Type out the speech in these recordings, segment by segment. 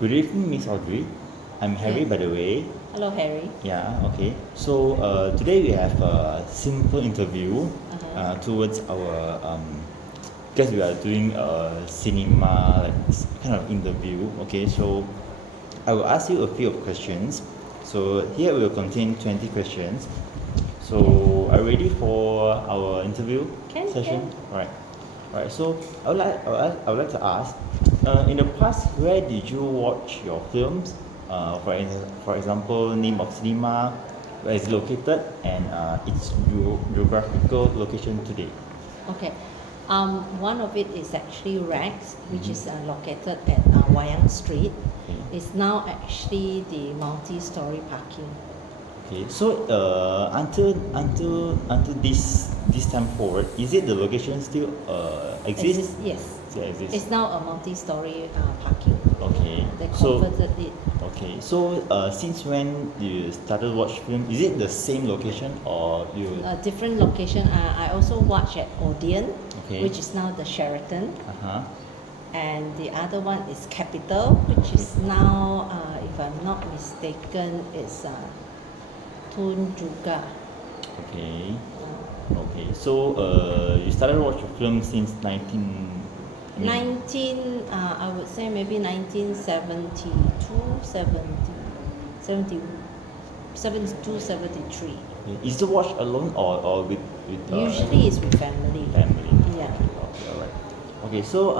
Good evening, Miss Audrey. I'm Harry, by the way. Hello, Harry. Yeah, okay. So today we have a simple interview towards our because we are doing a cinema like kind of interview. Okay, so I will ask you a few of questions. So here will contain 20 questions. So are you ready for our interview Can, session? can. Alright. Alright, so I would like to ask, in the past, where did you watch your films? For example, name of cinema, where it's located, and its geographical location today. Okay. One of it is actually Rex, which is located at Wayang Street. Okay. It's now actually the multi-story parking. Okay, so until this time forward, is it the location still exists? Yes. Still exists. It's now a multi-story parking. Okay. They So converted it. okay. So since when you started watch film? Is it the same location or you? A different location. I also watch at Odeon, Okay. which is now the Sheraton. Uh-huh. And the other one is Capital, which is now, if I'm not mistaken, is Tun Juga. Okay. Okay. So you started watching film since 19. I mean, 19, I would say maybe 1972, 72, 73. is it watch alone or with Usually it's with family. family? Yeah. Okay, alright. Okay, so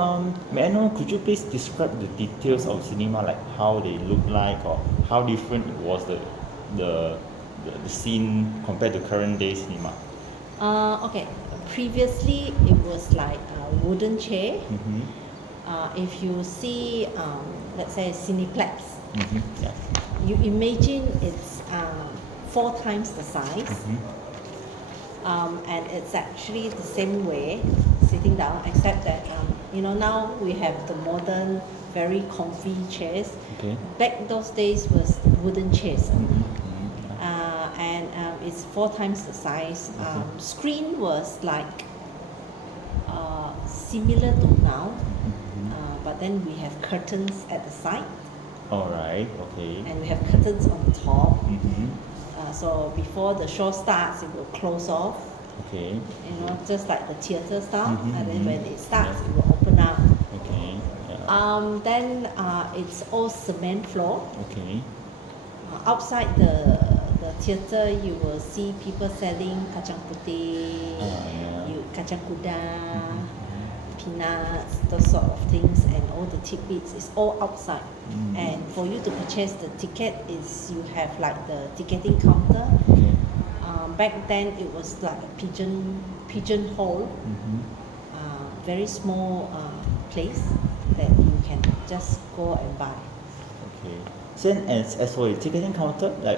may I know, could you please describe the details of cinema, like how they look like or how different it was the scene compared to current day cinema? Okay. Previously, it was like a wooden chair. Mm-hmm. If you see, let's say Cineplex, Mm-hmm. Yeah. you imagine it's 4 times the size. Mm-hmm. And it's actually the same way sitting down, except that now we have the modern, very comfy chairs. Okay. Back those days was wooden chairs, Mm-hmm. and it's 4 times the size. Screen was like similar to now, but then we have curtains at the side, Alright, okay. and we have curtains on the top. Mm-hmm. So before the show starts, it will close off. Okay. Just like the theater stuff, Mhm, and then when mhm. it starts, Yeah. it will open up. Okay. Yeah. Then it's all cement floor. Okay. Outside the theater, you will see people selling kacang putih, Yeah. kacang kuda, peanuts, those sort of things, and all the tidbits is all outside. Mhm. And for you to purchase the ticket, is you have like the ticketing counter. Okay. Back then it was like a pigeonhole, Mm-hmm. very small place that you can just go and buy. Okay. So as for the ticketing counter, like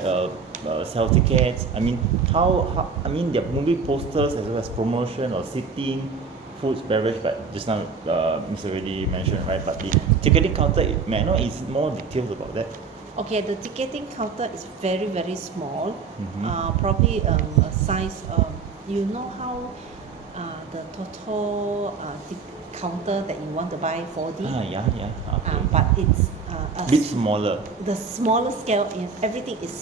sell tickets, I mean how I mean there are movie posters as well as promotion or seating, foods, beverage, but just now Mr. already mentioned, right? But the ticketing counter, may I know is more details about that? Okay, the ticketing counter is very, very small. Mhm. Probably a size, you know how the total counter that you want to buy 4D, Yeah. Okay. but it's Bit smaller. the smaller scale is everything is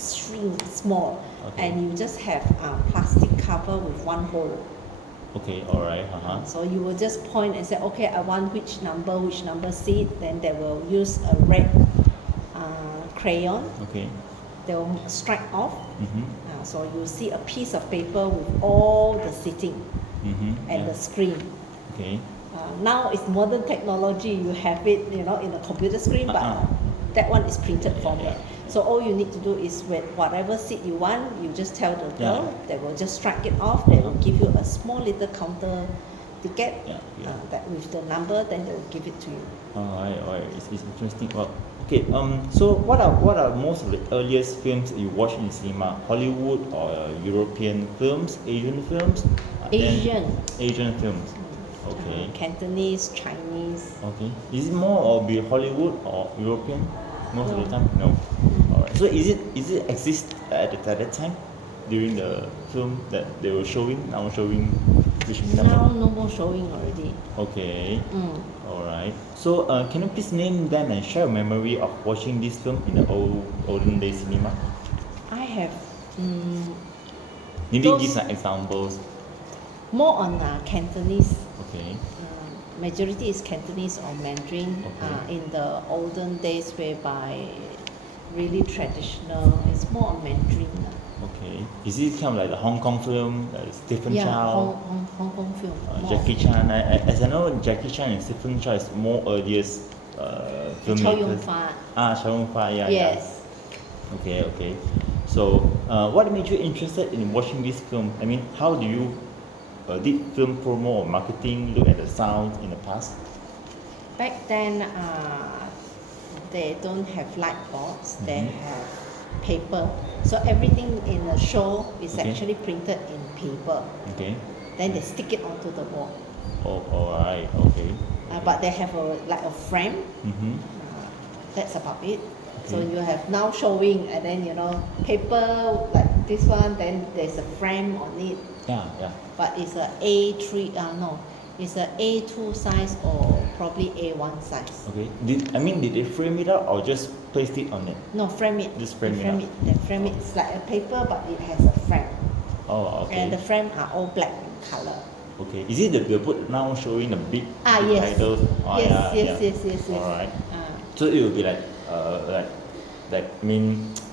small, Okay. and you just have plastic cover with one hole. Okay, alright, uh-huh. So you will just point and say, okay, I want which number seat. Then they will use a red crayon. Okay. They will strike off. Mm-hmm. So you see a piece of paper with all the seating Mm-hmm. and Yeah. the screen. Okay. Now it's modern technology. You have it, in a computer screen, but that one is printed format. So all you need to do is with whatever seat you want, you just tell the girl. Yeah. They will just strike it off. They will give you a small little counter ticket Yeah. that with the number. Then they will give it to you. Alright. It's interesting. Well, okay. So what are most of the earliest films you watched in cinema? Hollywood or European films, Asian films? Asian films. Okay. Cantonese, Chinese. Okay. Is it more or be Hollywood or European most of the time? No. Alright. So is it exist at that time during the film that they were showing? Which Now Tamil? no more showing already. Okay. Mm. Alright. So can you please name them and share a memory of watching this film in the olden day cinema? I have mm, Maybe give those some examples. more on Cantonese. Okay. Majority is Cantonese or Mandarin Okay. in the olden days, whereby really traditional. It's more on Mandarin. Okay. Is it kind of like the Hong Kong film, Stephen Yeah, Chow, Hong Kong film. More Jackie Chan? As I know, Jackie Chan and Stephen Chow is more earliest Chow Yun filmmakers. Fat. Chow Yun-fat, yeah, yeah. Yes. Okay, okay. So, what made you interested in watching this film? I mean, how do you did film promo or marketing look at the sound in the past? Back then, they don't have light boards. They Mhm. have paper. So everything in the show is Okay. actually printed in paper. Okay. Then they stick it onto the wall. Oh, alright. Okay. But they have a frame. Mm-hmm. That's about it. So Okay. you have now showing, and then paper like this one. Then there's a frame on it. Yeah, yeah. But it's a A3. No, it's a A2 size or probably A1 size. Okay. Did they frame it up or just placed it on it? No, frame it. Just frame They it frame up. it. They frame it. It's like a paper, but it has a frame. Oh, okay. And the frame are all black in color. Okay. Is it the put now showing the big Yes. titles? Oh, Yes, yeah, yes, yeah. yes, yes, yes. Alright. Ah. So it will be like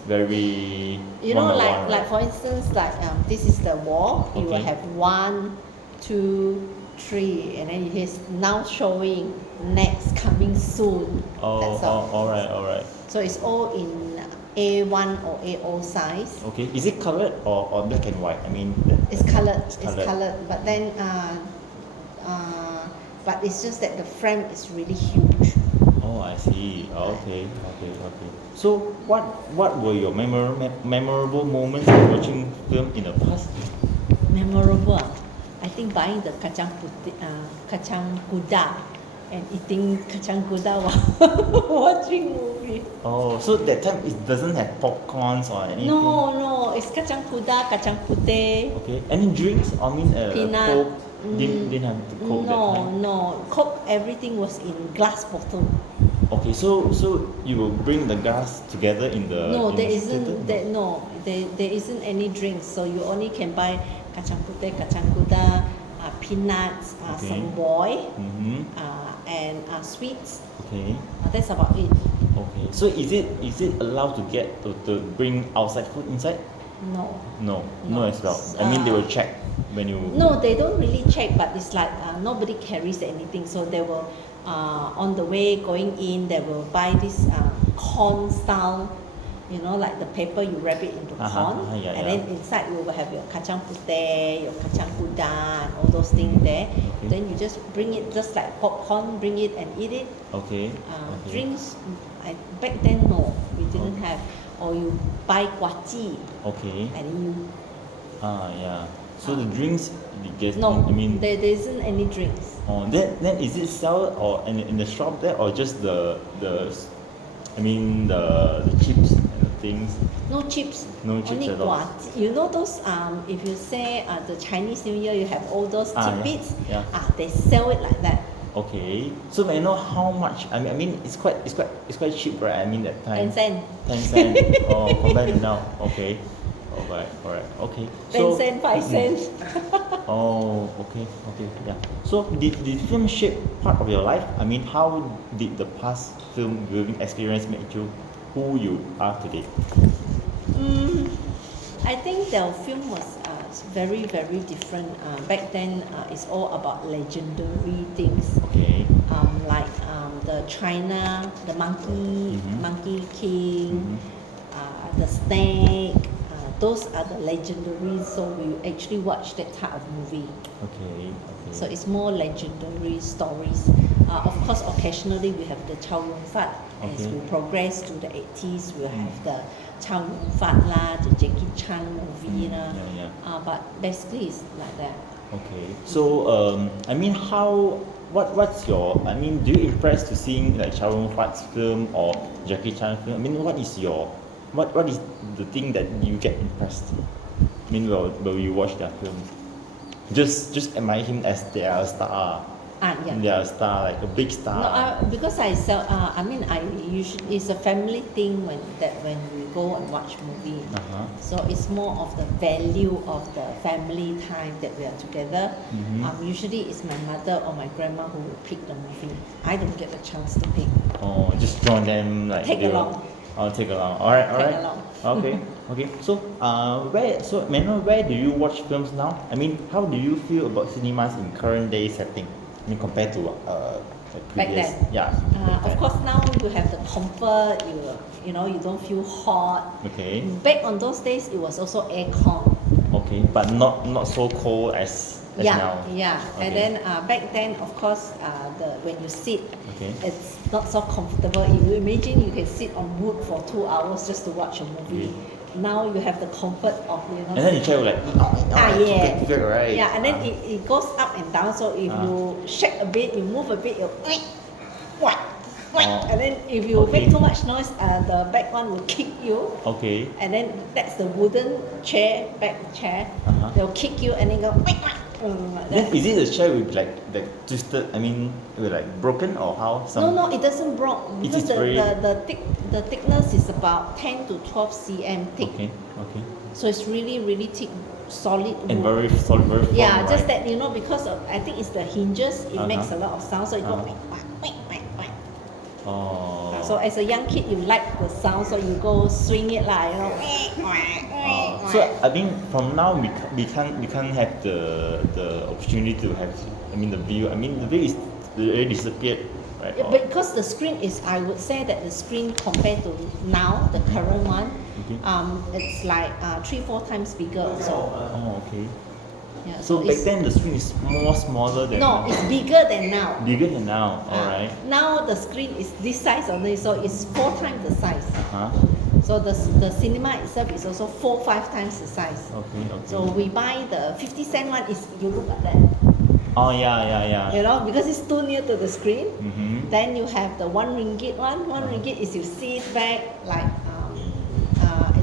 very You know, one by like one, like right? for instance, like this is the wall. You will Okay. have 1, 2, 3, and then it is now showing, next, coming soon. Oh, That's all. alright. So it's all in A1 or A0 size. Okay. Is it colored or black and white? I mean, It's colored. It's It's coloured. colored. But then, but it's just that the frame is really huge. oh, I see. Okay. So, what were your memorable moments of watching film in the past? Memorable. I think buying the kacang kuda and eating kacang kuda while watching movie. Oh, so that time it doesn't have popcorns or anything. No, it's kacang kuda, kacang putih. Okay. Any drinks? I mean, Peanut. Coke. Didn't have the Coke that time. No. Coke, everything was in glass bottle. Okay, so you will bring the glass together in the. No, in there the isn't. theater? There isn't any drinks. So you only can buy kacang putih, kacang kuda, peanuts, Okay. some boy, Mm-hmm. and sweets. Okay. That's about it. Okay. So is it allowed to get to bring outside food inside? No. No as well. I mean, they will check when you. No, they don't really check, but it's like nobody carries anything. So they will, on the way going in, they will buy this corn style, like the paper you wrap it into corn, yeah, and yeah. then inside you will have your kacang putih, your kacang kuda, and all those things there. Okay. Then you just bring it, just like popcorn, bring it and eat it. Okay. Drinks, back then no, we didn't have. Or you buy guaci, Okay. and you Yeah. So the drinks, you get. no, I mean. there isn't any drinks. Oh, then is it sell or in the shop there or just the I mean the chips and the things? No chips. No chips Only at all. guac. You know those if you say the Chinese New Year, you have all those tidbits. Yeah. They sell it like that. Okay. So may I know how much? I mean it's quite cheap, right? I mean that time. 10 cent. 10 cent. Oh, compared to now. Okay. Alright. Okay. 10 cent, 5 cent. Oh, okay, yeah. So did film shape part of your life? I mean, how did the past film viewing experience make you who you are today? I think the film was very, very different. Back then, it's all about legendary things. Okay. Like the China, the monkey, Mhm. Monkey King, Mhm. the snake. Those are the legendaries. So we actually watch that type of movie. Okay. So it's more legendary stories. Of course, occasionally we have the Chow Yun-fat. As Okay. we progress to the 80s, we'll have the Chow Yun-fat lah, the Jackie Chan movie lah. Yeah. But basically it's like that. Okay. So I mean, what's your? I mean, do you impressed to seeing like Chow Yun-fat's film or Jackie Chan film? I mean, what is the thing that you get impressed? I mean, will you watch their films? just admire him as their star. Yeah. Their star, like a big star. No, because I sell. I mean, I usually it's a family thing when we go and watch movie. Uh-huh. So it's more of the value of the family time that we are together. Usually it's my mother or my grandma who will pick the movie. I don't get the chance to pick. Oh, just join them like Take they will- along. Oh, take along. All right, all Take right. along. Okay, okay. So, may I know where do you watch films now? I mean, how do you feel about cinemas in current day setting? I mean, compared to like Back previous. then? Yeah. Of course, now you have the comfort. You know you don't feel hot. Okay. Back on those days, it was also aircon. Okay, but not so cold as Yeah, now. yeah. Okay. And then back then, of course, when you sit, Okay. it's not so comfortable. If you imagine you can sit on wood for 2 hours just to watch a movie. Now you have the comfort of And then the chair will like yeah. right? Yeah, and then it goes up and down. So if you shake a bit, you move a bit, you whack, Oh. and then if you Okay. make too much noise, the back one will kick you. Okay. And then that's the wooden chair, back chair. Uh-huh. They'll kick you and then go like Then that. is it the chair will be like twisted? I mean, will like broken or how? No, it doesn't broke It because is very- the thickness is about 10 to 12 cm thick. Okay. Okay. So it's really thick, solid And wood. very solid, very firm. Yeah, just right? that because of I think it's the hinges, it makes a lot of sound, so it go Uh-huh. whack. Oh. So as a young kid, you like the sound, so you go swing it like So I mean, from now we can't have the opportunity to have. I mean, the view. I mean, the view is already disappeared, right? Yeah, because the screen is, I would say that the screen compared to now, the current one, Okay. it's like 3-4 times bigger also. Oh, okay. Yeah, So back it's, then the screen is more smaller than no, it's bigger than now. bigger than now. All right. Now the screen is this size only, so it's 4 times the size. Uh huh. So the cinema itself is also 4-5 times the size. Okay. Okay. So we buy the 50-cent one, is you look at that, Oh yeah. you know, because it's too near to the screen. Mm-hmm. Then you have the 1 ringgit one. 1 ringgit is you see it back like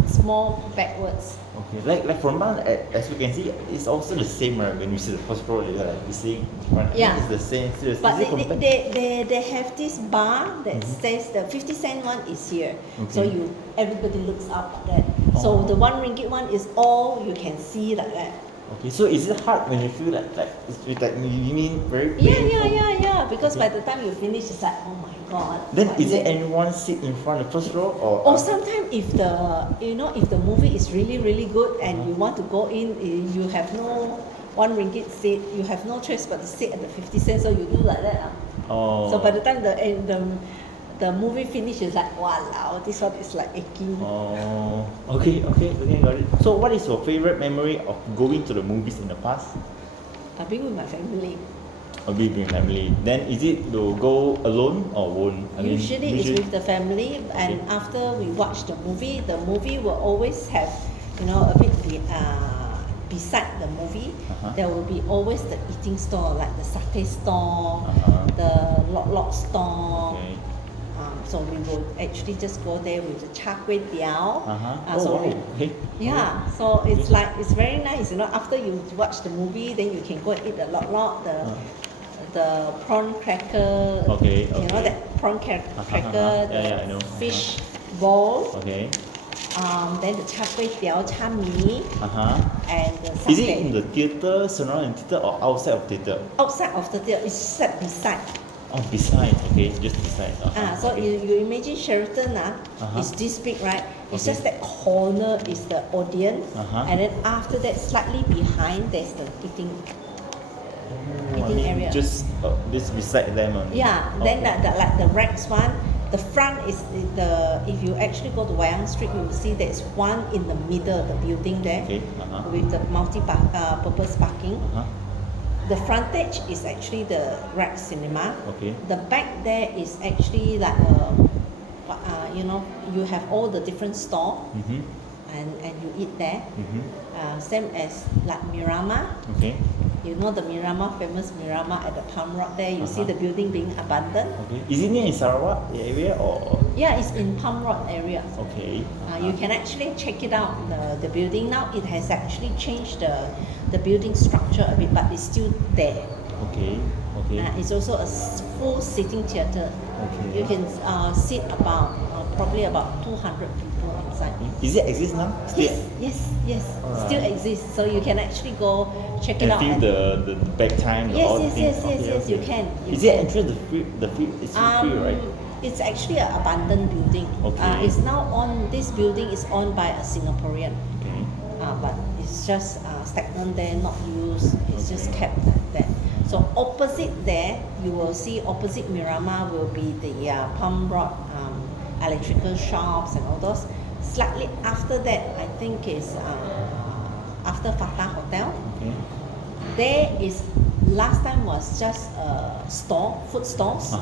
it's more backwards. Okay. Like from now, as we can see, it's also the same, right? When you see the first row, like you see, right? Yeah. It's the same. So But is it compared? they have this bar that says the 50-cent one is here. So Okay. everybody looks up at that. So Oh. the 1 ringgit one is all you can see like that. Okay. So is it hard when you feel like it's like you mean very painful? Yeah. Because Okay. by the time you finish, it's like, oh my god. Then what is there it? anyone sit in front of the first row or? Or sometimes if the movie is really good and you want to go in, you have no 1 ringgit seat, you have no choice but to sit at the 50 cents, so you do like that. Oh. So by the time the movie finishes, like wow, this one is like aching. Oh. Okay, got it. So what is your favorite memory of going to the movies in the past? I've been with my family. Or being with family. Then is it to go alone or won't? Usually it's with the family, and Okay. after we watch the movie will always have, a bit beside the movie, Uh-huh. there will be always the eating store, like the satay store, Uh-huh. the lok store. Okay. So we will actually just go there with the char kway teow. Uh-huh. So wow. Okay. yeah, so it's very nice, After you watch the movie, then you can go and eat the lok, the prawn cracker. Okay, You know okay. that prawn cracker, Yeah, I know. fish ball, Okay. then the char kway teow, char mee, Uh-huh. and the Is it in satay. the theatre, surrounding theatre or outside of theatre? Outside of the theatre, it's set beside. Oh, beside. Okay, just beside. Uh-huh. So okay. you imagine Sheraton, Uh-huh. it's this big, right? It's Okay. just that corner is the audience, Uh-huh. and then after that, slightly behind, there's the eating. I eating mean, area. just this beside them only. Yeah, then Okay. like the Rex one, the front is if you actually go to Wayang Street, you will see there's one in the middle, the building there, Okay. Uh-huh. with the multi-purpose parking. Uh-huh. The frontage is actually the Rex Cinema. Okay. The back there is actually like you have all the different store, Mm-hmm. and you eat there. Mm-hmm. Same as like Mirama. Okay. You know the Miramar, famous Miramar at the Palm Road there, you see the building being abandoned? Okay. Is it near in Sarawak area or? Yeah, it's in Palm Road area. Okay. You can actually check it out, the building now. It has actually changed the building structure a bit, but it's still there. Okay. Okay. It's also a full sitting theatre. Okay. You can sit about probably about 200 people inside. Is it exist now? Still? Yes. Alright. Still exists. So you can actually go check it And out. feel the back time, Yes, all the yes, things. yes, yes, you can. Is it entrance the free? It's free, right? It's actually an abandoned building. Okay. It's now this building is owned by a Singaporean. Okay. But it's just stagnant there, not used. It's just kept like that. So opposite there, you will see opposite Miramar will be the Palm Road electrical shops and all those. Slightly after that, I think is after Fatah Hotel. Okay. There is last time was just a store, food stalls.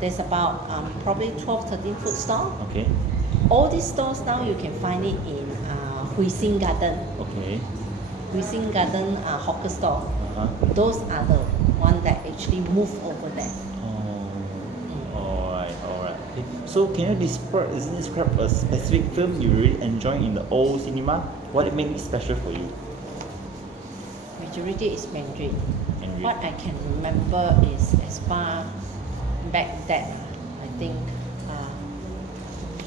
There's about probably 12, 13 food stalls. Okay. All these stores now you can find it in Hui Xin Garden. Okay. Hui Xin Garden hawker store. Those are the one that actually move over there. Alright. Okay. So can you describe a specific film you really enjoy in the old cinema? What it made it special for you? Majority is Mandarin. Mandarin. What I can remember is as far back then, I think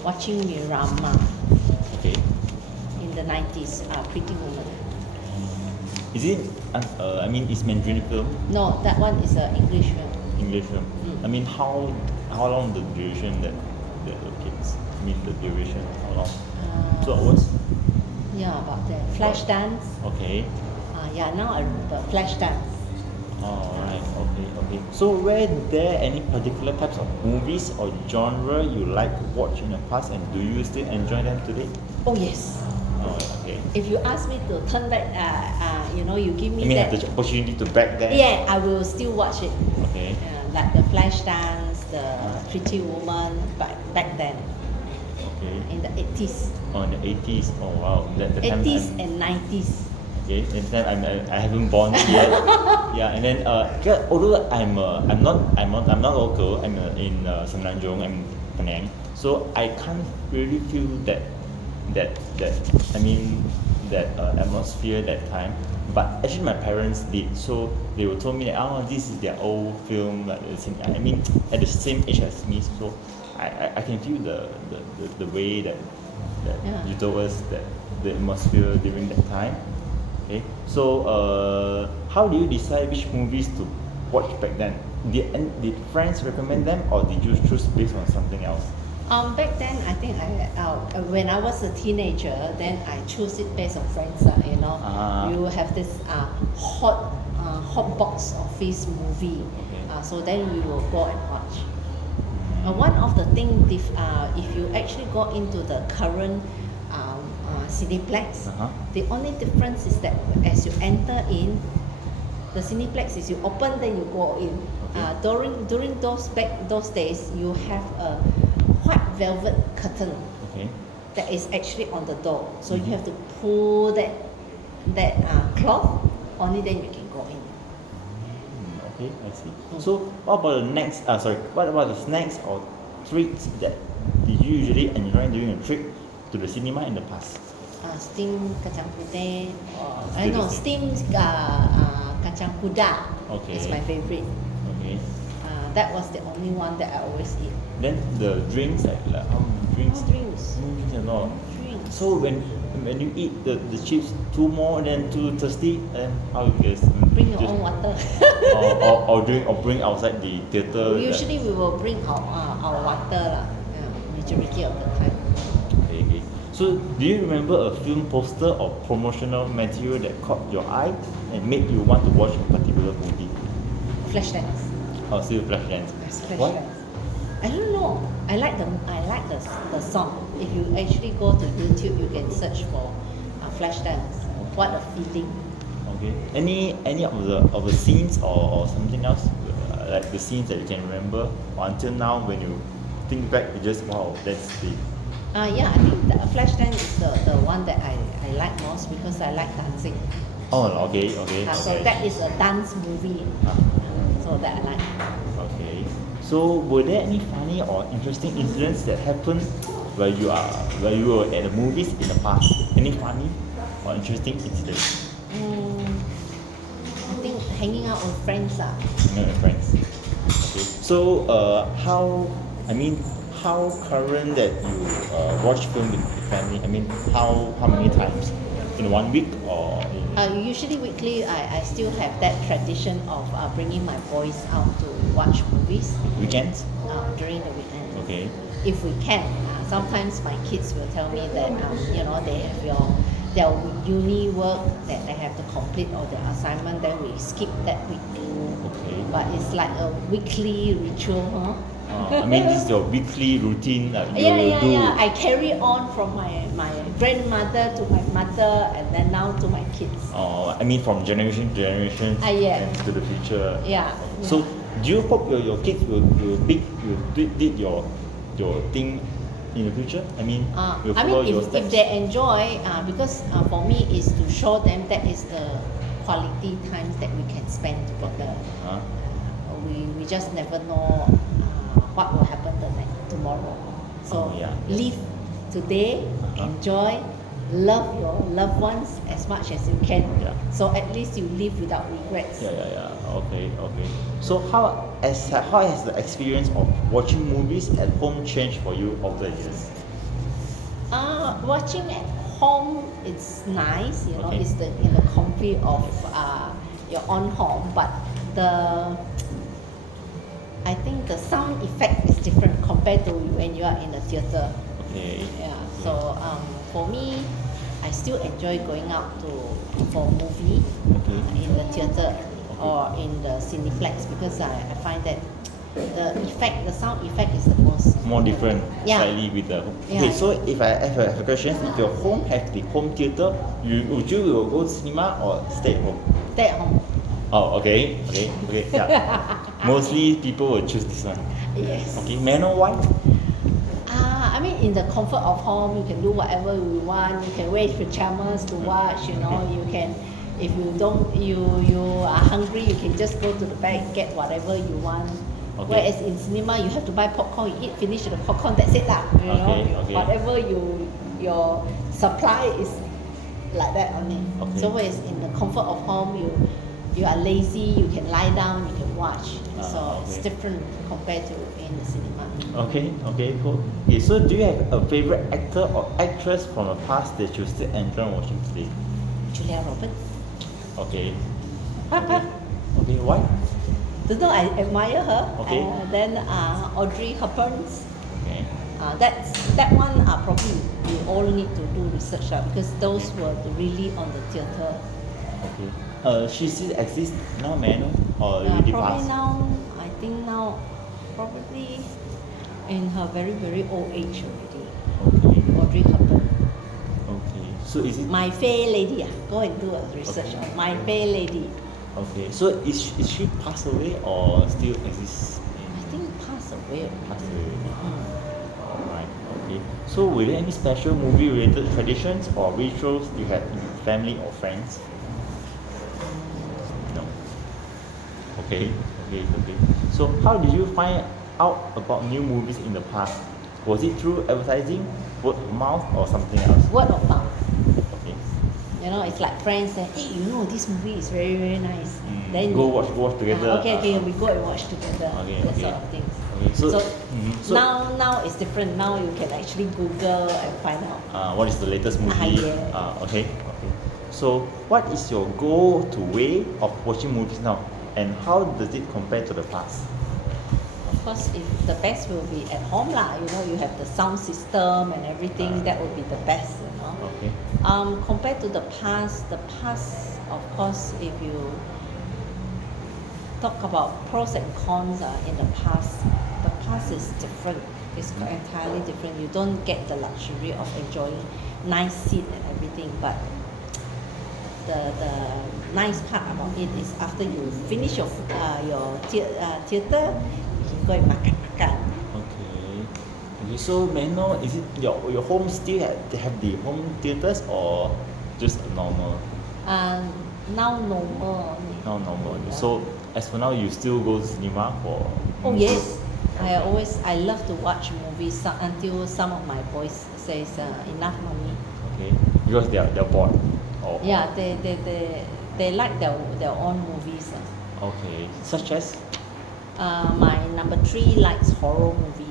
watching Miramar Okay. in the 90s, Pretty Woman. Is it? Is Mandarin film No, that one is an English film. English film? I mean, how long the duration that the kids? I mean, the duration how long? 2 hours. Yeah, about that. Flash dance. Okay. Now I remember Flash dance. Alright. Okay. So were there any particular types of movies or genre you like to watch in the past, and do you still enjoy them today? Oh yes. Okay. If you ask me to turn back, you give me I mean, that. have the opportunity to back then. Yeah, I will still watch it. Okay. Like the Flash dance, the Pretty Woman, but back then Okay. in the 80s. Oh, in the 80s. Oh wow. That time 80s and 90s. Okay, and then I haven't born yet. Yeah, and then although I'm not local, I'm in Semenanjung, I'm Penang, so I can't really feel that atmosphere that time. But actually, my parents did. So they were told me that this is their old film. Like at the same age as me. So I can feel the way that you told us that the atmosphere during that time. Okay, so how do you decide which movies to watch back then? Did friends recommend them, or did you choose based on something else? Back then, I think when I was a teenager, then I chose it based on friends. You have this hot box office movie. Okay. So then we will go and watch. One of the things, if you actually go into the current Cineplex, the only difference is that as you enter in, the Cineplex is you open then you go in. Okay. During those days, you have a white velvet curtain Okay. that is actually on the door. So you have to pull that cloth, only then you can go in. Okay, I see. So what about what about the snacks or treats that did you usually enjoy during a trip to the cinema in the past? Steamed kacang putih, Still the steamed kacang kuda. Okay. It's my favorite. Okay. That was the only one that I always eat. Then the drinks, like how many drinks? No drinks. Drinks a lot. Drinks. So when you eat the chips, two more, then too thirsty, then how you guys? Bring your own water. or bring outside the theater. Usually we will bring our water lah. Majority of the time. Okay. So do you remember a film poster or promotional material that caught your eye and made you want to watch a particular movie? Flashdance. Oh, still Flashdance. What? Flashdance. I don't know. I like the song. If you actually go to YouTube, you can search for Flashdance. What a feeling. Okay. Any of the scenes or something else, like the scenes that you can remember, or until now when you think back, you just wow, that's the. I think the Flashdance is the one that I like most because I like dancing. Oh, okay, okay, So okay. that is a dance movie. So that I like. Okay. So were there any funny or interesting incidents that happened where you were at the movies in the past? Any funny or interesting incidents? Mm, I think hanging out with friends. You know, your friends. Okay. So how I mean how current that you watch film with the family? I mean how many times? In 1 week or Usually weekly, I still have that tradition of bringing my boys out to watch movies weekends? during the weekend. Okay. If we can. Sometimes my kids will tell me that they have their uni work that they have to complete or their assignment, then we skip that week. Okay. But it's like a weekly ritual, huh? I mean this is your weekly routine you will do. I carry on from my grandmother to my mother and then now to my kids. I mean from generation to generation Yeah. and to the future. Yeah. So do you hope your kids will did your thing in the future? I mean will follow your if steps? they enjoy, because for me is to show them that is the quality times that we can spend together. Huh? We just never know what will happen tomorrow. So Oh, yeah. live today, enjoy, love your loved ones as much as you can. Yeah. So at least you live without regrets. Yeah. Okay. So how has the experience of watching movies at home changed for you over the years? Watching at home, it's nice, Okay. it's in the comfort of your own home, but I think the sound effect is different compared to when you are in the theater. Okay. Yeah. So for me, I still enjoy going out for movie in the theater or in the cineplex because I find that the sound effect is the most More different Yeah. slightly with the Yeah. Okay, so if I have a question, if your home have the home theater, would you will go to cinema or stay at home? stay at home. Oh, okay. Yeah. Mostly people will choose this one. Yes. Okay, may I know why? I mean, in the comfort of home, you can do whatever you want. You can wear pajamas to watch. You can, if you are hungry, you can just go to the back get whatever you want. Okay. Whereas in cinema, you have to buy popcorn. You eat, finish the popcorn, that's it lah. Okay. Whatever your supply is like that only. Okay. So whereas in the comfort of home, you are lazy, you can lie down, you can watch. So it's okay. different compared to in the cinema. Okay, cool. Okay, so do you have a favorite actor or actress from the past that you still enjoy watching today? Julia Roberts. Okay. Okay, why? Don't know, I admire her. Okay. Then Audrey Hepburn. Okay. That one probably you all need to do research because those were really on the theatre. Okay. She still exists now, may I know? Or already Probably passed? now, I think now, probably in her very, very old age already. Okay. Audrey Hepburn. Okay. So is it My Fair Lady. Go and do a research on My Fair Lady. okay? So is she passed away or still exists? I think passed away. Passed away. Alright. Okay. So were there any special movie related traditions or rituals you had with family or friends? No. Okay. So how did you find out about new movies in the past? Was it through advertising, word of mouth, or something else? Word of mouth. Okay. It's like friends say, hey, this movie is very, very nice. Then Go watch together. Okay, we go and watch together. Okay, that okay. sort of things. Okay, so, so now it's different. Now you can actually Google and find out. what is the latest movie? Yeah. Okay. So what is your go-to way of watching movies now, and how does it compare to the past? Of course, if the best will be at home lah. You have the sound system and everything. That would be the best. Okay. Compared to the past, of course, if you talk about pros and cons in the past is different. It's entirely different. You don't get the luxury of enjoying nice seat and everything, but the nice part about it is after you finish your theater, you can go and makan. Okay, so may I know, is it your home still have the home theaters or just normal? now normal only. Now normal. Yeah. So as for now, you still go to cinema for? Oh movies? yes, I love to watch movies until some of my boys says enough mommy. Okay. Because they're bored. Or, Yeah, they like their own movies. Okay. Such as? My number 3 likes horror movie.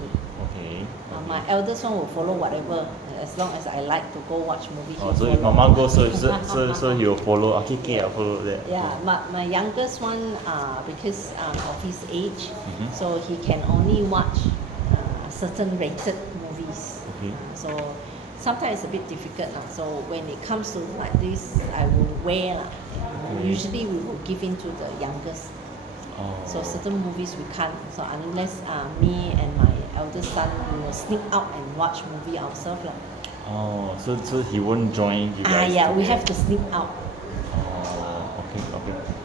Okay. My eldest one will follow whatever as long as I like to go watch movie. Oh, he'll so if follow. mama goes, so he'll follow. Okay, I'll follow that. Yeah, my youngest one, because of his age, Mhm. so he can only watch certain rated movies. Okay. So sometimes it's a bit difficult. So when it comes to like this, I will wear. Usually we will give in to the youngest. Oh. So certain movies we can't. So unless me and my eldest son, we will sneak out and watch movie ourselves. Oh, so he won't join you guys? Yeah, we have to sneak out. Oh, okay.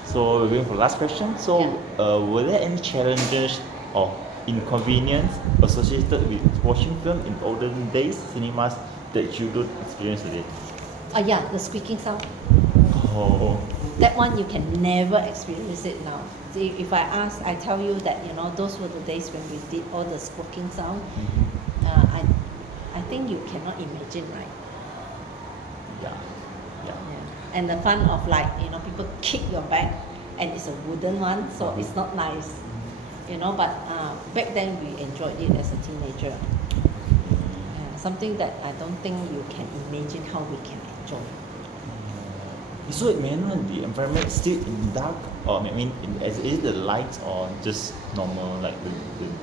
So we're going for the last question. So, were there any challenges or inconvenience associated with watching film in olden days cinemas that you don't experience today? Yeah, the squeaking sound. Oh, That one you can never experience it now. See, if I ask, I tell you that those were the days when we did all the squeaking sound. I think you cannot imagine, right? yeah. Yeah. And the fun of people kick your back, and it's a wooden one, so it's not nice. But back then we enjoyed it as a teenager. Something that I don't think you can imagine how we can enjoy. So may I know the environment still in dark, or is it the lights or just normal like the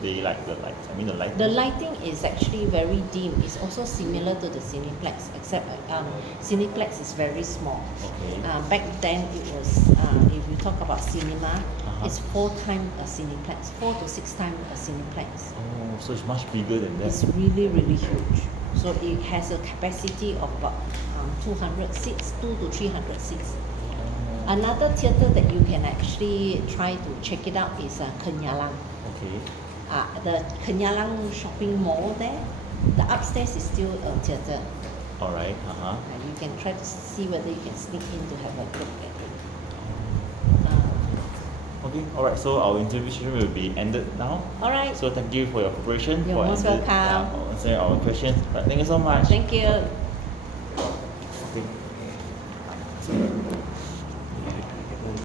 daylight, the lights? The lighting. The lighting is actually very dim. It's also similar to the Cineplex, except Cineplex is very small. Okay. Back then it was, if you talk about cinema, it's 4 times a Cineplex, 4 to 6 times a Cineplex. Oh, so it's much bigger than that. It's really, really huge. So it has a capacity of about 200 seats, 200 to 300 seats. Another theatre that you can actually try to check it out is Kenyalang. Okay. The Kenyalang shopping mall there, the upstairs is still a theatre. Alright. You can try to see whether you can sneak in to have a look at it. Okay, alright, so our interview session will be ended now. Alright, So thank you for your cooperation. You're for most welcome. answering our questions. Right, thank you so much. thank you.